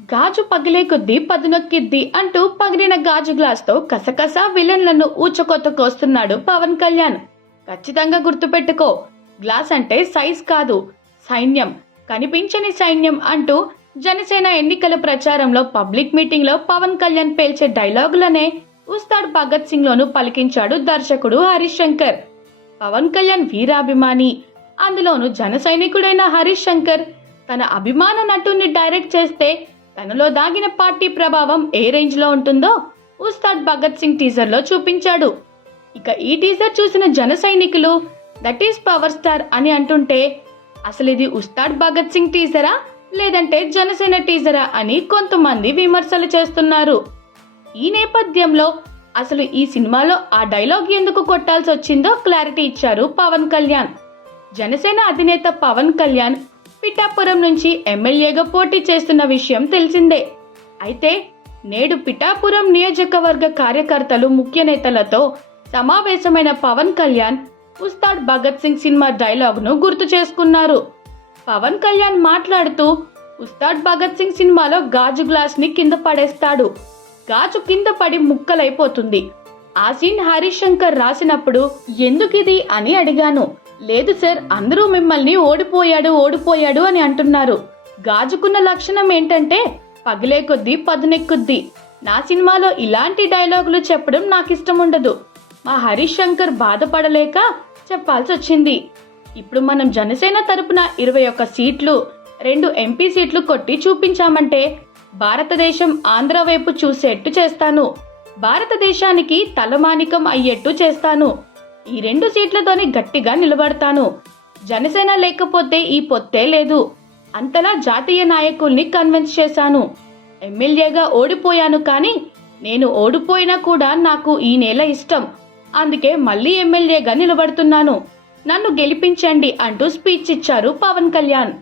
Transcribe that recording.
గాజు పగిలే కొద్దీ పదునొక్కిద్ది అంటూ పగిలిన గాజు గ్లాస్తో కసకస విలన్లను ఊచకొత్తకొస్తున్నాడు పవన్ కళ్యాణ్. ఖచ్చితంగా గుర్తుపెట్టుకో, గ్లాస్ అంటే సైజ్ కాదు, సైన్యం, కనిపించని సైన్యం అంటూ జనసేన ఎన్నికల ప్రచారంలో పబ్లిక్ మీటింగ్ లో పవన్ కళ్యాణ్ పేల్చే డైలాగులనే ఉస్తాద్ భగత్ సింగ్ లోను పలికించాడు దర్శకుడు హరీష్ శంకర్. పవన్ కళ్యాణ్ వీరాభిమాని, అందులోను జన సైనికుడైన హరీష్ శంకర్ తన అభిమాన నటుని డైరెక్ట్ చేస్తే తనలో దాగిన పార్టీ ప్రభావం ఏ రేంజ్ లో ఉంటుందో ఉస్తాద్ భగత్ సింగ్ టీజర్ లో చూపించాడు. ఇక ఈ టీజర్ చూసిన జన సైనికులు దట్ ఈస్ పవర్ స్టార్ అని అంటుంటే అసలు ఇది ఉస్తాద్ భగత్ సింగ్ టీజరా లేదంటే జనసేన టీజరా అని కొంతమంది విమర్శలు చేస్తున్నారు. ఈ నేపథ్యంలో అసలు ఈ సినిమాలో ఆ డైలాగ్ ఎందుకు కొట్టాల్సి వచ్చిందో క్లారిటీ ఇచ్చారు పవన్ కళ్యాణ్. జనసేన అధినేత పవన్ కళ్యాణ్ పిఠాపురం నుంచి ఎమ్మెల్యేగా పోటీ చేస్తున్న విషయం తెలిసిందే. అయితే నేడు పిఠాపురం నియోజకవర్గ కార్యకర్తలు ముఖ్య నేతలతో సమావేశమైన పవన్ కళ్యాణ్ ఉస్తాద్ భగత్ సింగ్ సినిమా డైలాగ్ ను గుర్తు చేసుకున్నారు. పవన్ కళ్యాణ్ మాట్లాడుతూ ఉస్తాద్ భగత్ సింగ్ సినిమాలో గాజు గ్లాస్ ని కింద పడేస్తాడు, గాజు కింద పడి ముక్కలైపోతుంది. ఆ సీన్ హరీష్ శంకర్ రాసినప్పుడు ఎందుకిది అని అడిగాను. లేదు సార్, అందరూ మిమ్మల్ని ఓడిపోయాడు అని అంటున్నారు. గాజుకున్న లక్షణం ఏంటంటే పగిలే కొద్దీ పదునెక్కుద్ది. నా సినిమాలో ఇలాంటి డైలాగులు చెప్పడం నాకు ఇష్టం ఉండదు. మా హరీష్ శంకర్ బాధపడలేక చెప్పాల్సి వచ్చింది. ఇప్పుడు మనం జనసేన తరపున 21 సీట్లు, 2 ఎంపీ సీట్లు కొట్టి చూపించామంటే భారతదేశం ఆంధ్ర వైపు చూసేట్టు చేస్తాను, భారతదేశానికి తలమానికం అయ్యేట్టు చేస్తాను. ఈ 2 సీట్లతోని గట్టిగా నిలబడతాను. జనసేన లేకపోతే ఈ పొత్తే లేదు. అంతలా జాతీయ నాయకుల్ని కన్విన్స్ చేశాను. ఎమ్మెల్యేగా ఓడిపోయాను, కానీ నేను ఓడిపోయినా కూడా నాకు ఈ నేల ఇష్టం. అందుకే మళ్ళీ ఎమ్మెల్యేగా నిలబడుతున్నాను. నన్ను గెలిపించండి అంటూ స్పీచ్ ఇచ్చారు పవన్ కళ్యాణ్.